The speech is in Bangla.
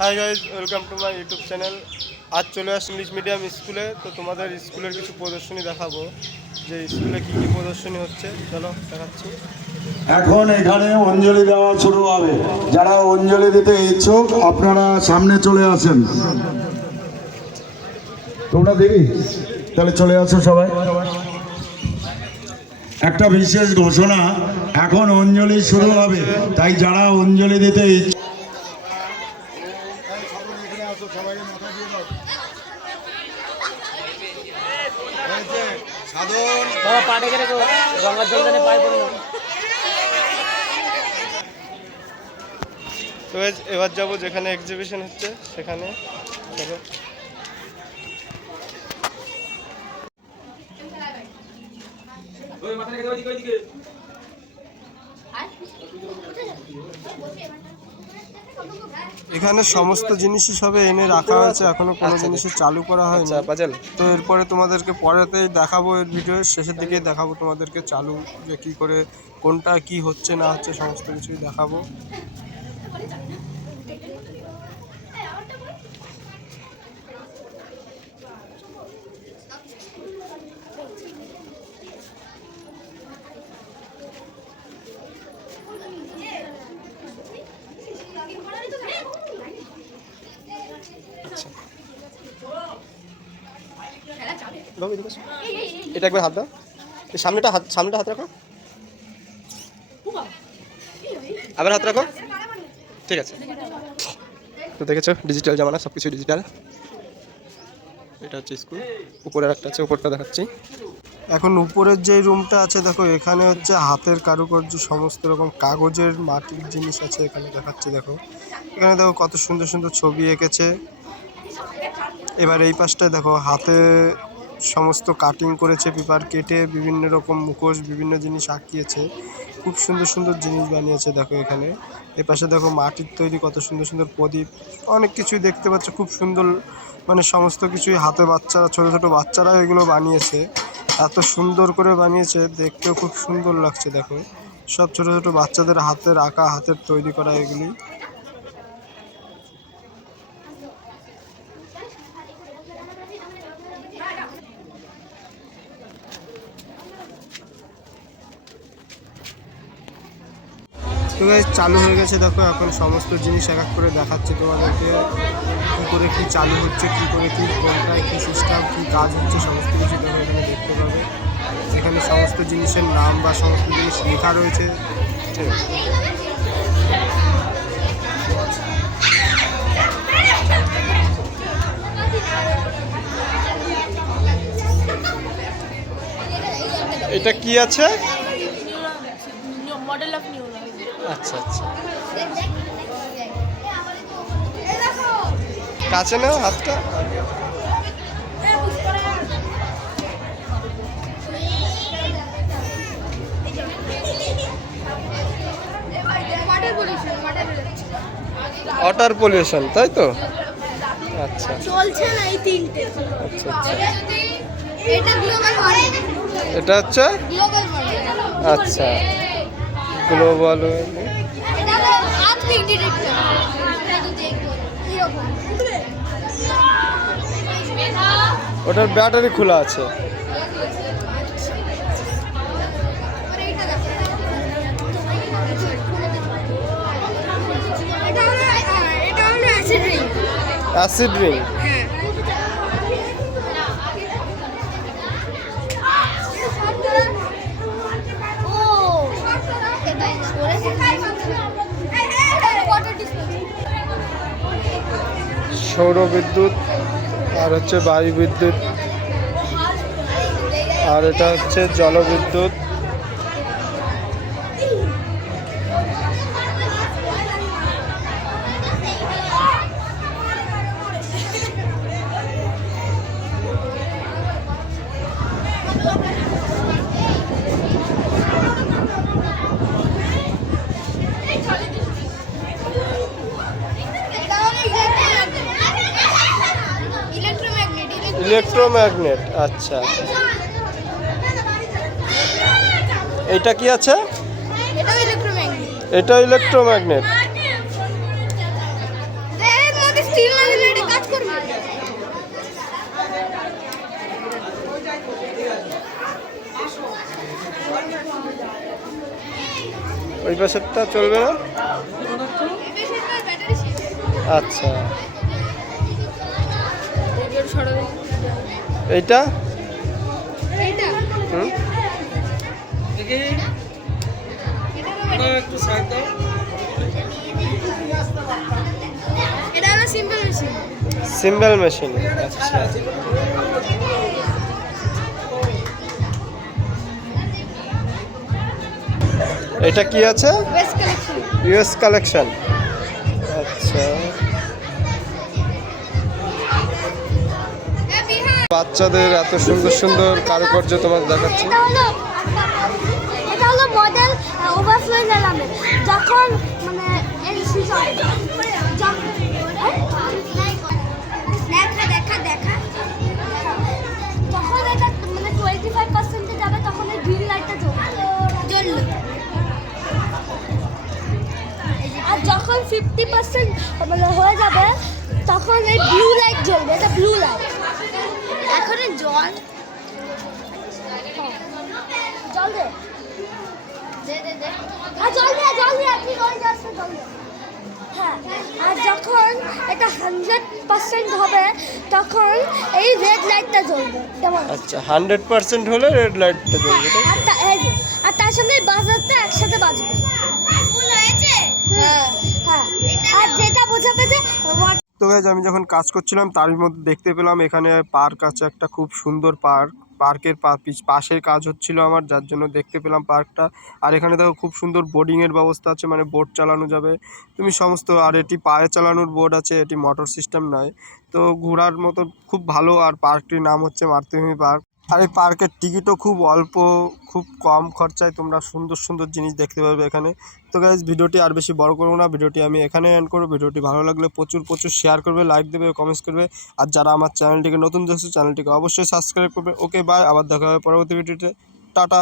Hi guys, welcome to my YouTube channel. আজ চলে আসছি ইংলিশ মিডিয়াম স্কুলে। তো তোমাদের স্কুলের কিছু প্রদর্শনী দেখাবো, যে স্কুলে কী কী প্রদর্শনী হচ্ছে। চলো দেখাচ্ছি। এখন এখানে অঞ্জলি দেওয়া শুরু হবে। যারা অঞ্জলি দিতে ইচ্ছুক আপনারা সামনে চলে আসেন। তোমরা দেরি তাহলে চলে আসো সবাই। একটা বিশেষ ঘোষণা, এখন অঞ্জলি শুরু হবে, তাই যারা অঞ্জলি দিতে ইচ্ছুক সাধন বাবা পাটে করে গঙ্গার জল জানে পায় পড়ে। তো এবার যাবো যেখানে এক্সিবিশন হচ্ছে সেখানে। চলো। এখানে সমস্ত জিনিসই সবে এনে রাখা হয়েছে, এখনো কোনো জিনিসই চালু করা হয়নি। তো এরপরে তোমাদেরকে পরেতেই দেখাবো, এর ভিডিওর শেষের দিকেই দেখাবো তোমাদেরকে চালু যে কী করে কোনটা কি হচ্ছে না হচ্ছে সমস্ত কিছুই দেখাবো। এটা একবার হাত দাও, সামনেটা হাত রাখো, আবার হাত রাখো, ঠিক আছে। তো দেখেছো ডিজিটাল জামানা, সব কিছু ডিজিটাল। এটা হচ্ছে স্কুল, উপরে একটা আছে, উপরটা দেখাচ্ছি। এখন উপরের যে রুমটা আছে দেখো, এখানে হচ্ছে হাতের কারুকার্য, সমস্ত রকম কাগজের মাটির জিনিস আছে এখানে দেখাচ্ছি। দেখো এখানে দেখো কত সুন্দর সুন্দর ছবি এঁকেছে। এবার এই পাশটায় দেখো হাতে সমস্ত কাটিং করেছে, পেপার কেটে বিভিন্ন রকম মুখোশ, বিভিন্ন জিনিস আঁকিয়েছে, খুব সুন্দর সুন্দর জিনিস বানিয়েছে। দেখো এখানে এই পাশে দেখো মাটির তৈরি কত সুন্দর সুন্দর প্রদীপ, অনেক কিছুই দেখতে পাচ্ছ, খুব সুন্দর। মানে সমস্ত কিছুই হাতে বাচ্চারা, ছোট ছোট বাচ্চারা এগুলো বানিয়েছে, এত সুন্দর করে বানিয়েছে, দেখতেও খুব সুন্দর লাগছে। দেখো সব ছোট ছোট বাচ্চাদের হাতের আঁকা, হাতের তৈরি করা এগুলি। তো গাইস চালু হয়ে গেছে দেখো, এখন সমস্ত জিনিস এক এক করে দেখাচ্ছে তোমাদেরকে, কী করে কী চালু হচ্ছে, কী করে কী কোনটায় কী সিস্টেম, কী কাজ হচ্ছে, সমস্ত কিছু দেখো এখানে দেখতে পাবে। এখানে সমস্ত জিনিসের নাম বা সমস্ত জিনিস লেখা রয়েছে, ঠিক আছে। এটা কি আছে? Model of neuron. আচ্ছা আচ্ছা, কাছে নাও হাতটা। ওয়াটার পলিউশন, তাই তো? আচ্ছা চলছে না এই তিনটে। আচ্ছা আচ্ছা, এটা গ্লোবাল ওয়ার্মিং, এটা হচ্ছে গ্লোবাল ওয়ার্মিং। আচ্ছা গ্লোবাল। এটা হলো আর্থিক ডিটেক্টর। এটা তো দেখো এরকম। ওটার ব্যাটারি খোলা আছে। এটা হলো অ্যাসিড রিং। অ্যাসিড রিং, সৌর বিদ্যুৎ, আর হচ্ছে বায়ু বিদ্যুৎ, আর এটা হচ্ছে জলবিদ্যুৎ। ইলেকট্রোম্যাগনেট, আচ্ছা। এটা কি আছে? এটাও ইলেকট্রোম্যাগনেট। এটা ইলেকট্রোম্যাগনেট। করবি? ওই পাশেরটা চলবে না? বেশিরভাগ ব্যাটারি শেষ। আচ্ছা, এইটা এইটা? হুম এটা হলো সিম্পল মেশিন। Symbol machine. আচ্ছা, এটা কি আছে? Best collection. US collection. আচ্ছা, বাচ্চাদের এত সুন্দর সুন্দর কারুকার্য তোমাকে দেখাচ্ছি। এটা হলো মডেল ওভারফ্লো এলামের। যখন মানে এই সিজন দেখা দেখা দেখা তখন এটা মানে 25% যাবে, তখন এই গ্রিন লাইটটা জ্বললো। আর যখন 50% মানে হয়ে যাবে তখন এই ব্লু লাইট জ্বলবে। এটা ব্লু লাইট। এখন জল জল দে দে দে দে। আর জল দে আপনি জল যাচ্ছে জল দে। হ্যাঁ, আর যখন এটা 100% হবে তখন এই রেড লাইটটা জ্বলবে। কেমন? আচ্ছা, 100% হলে রেড লাইটটা জ্বলবে, তাই? আর তার সঙ্গে বাজারটা একসাথে বাজবে। ফুল হয়েছে? হ্যাঁ হ্যাঁ। আর যেটা বোঝাবে যে তো গাইজ, আমি যখন কাজ করছিলাম তার মধ্যে দেখতে পেলাম এখানে পার্ক আছে, একটা খুব সুন্দর পার্ক। পার্কের পাশের কাজ হচ্ছিল আমার, যার জন্য দেখতে পেলাম পার্কটা। আর এখানে দেখো খুব সুন্দর বোর্ডিংয়ের ব্যবস্থা আছে, মানে বোট চালানো যাবে তুমি সমস্ত। আর এটি পায়ে চালানোর বোর্ড আছে, এটি মোটর সিস্টেম নয়। তো ঘোরার মতো খুব ভালো। আর পার্কটির নাম হচ্ছে মাতৃভূমি পার্ক। আর এই পার্কের টিকিটও খুব অল্প, খুব কম খরচায় তোমরা সুন্দর সুন্দর জিনিস দেখতে পারবে এখানে। তো গাইজ, ভিডিওটি আর বেশি বড় করবো না, ভিডিওটি আমি এখানে এন্ড করবো। ভিডিওটি ভালো লাগলে প্রচুর শেয়ার করবে, লাইক দেবে, কমেন্টস করবে। আর যারা আমার চ্যানেলটিকে নতুন দেখছে চ্যানেলটিকে অবশ্যই সাবস্ক্রাইব করবে। ওকে বাই, আবার দেখা হবে পরবর্তী ভিডিওতে। টাটা।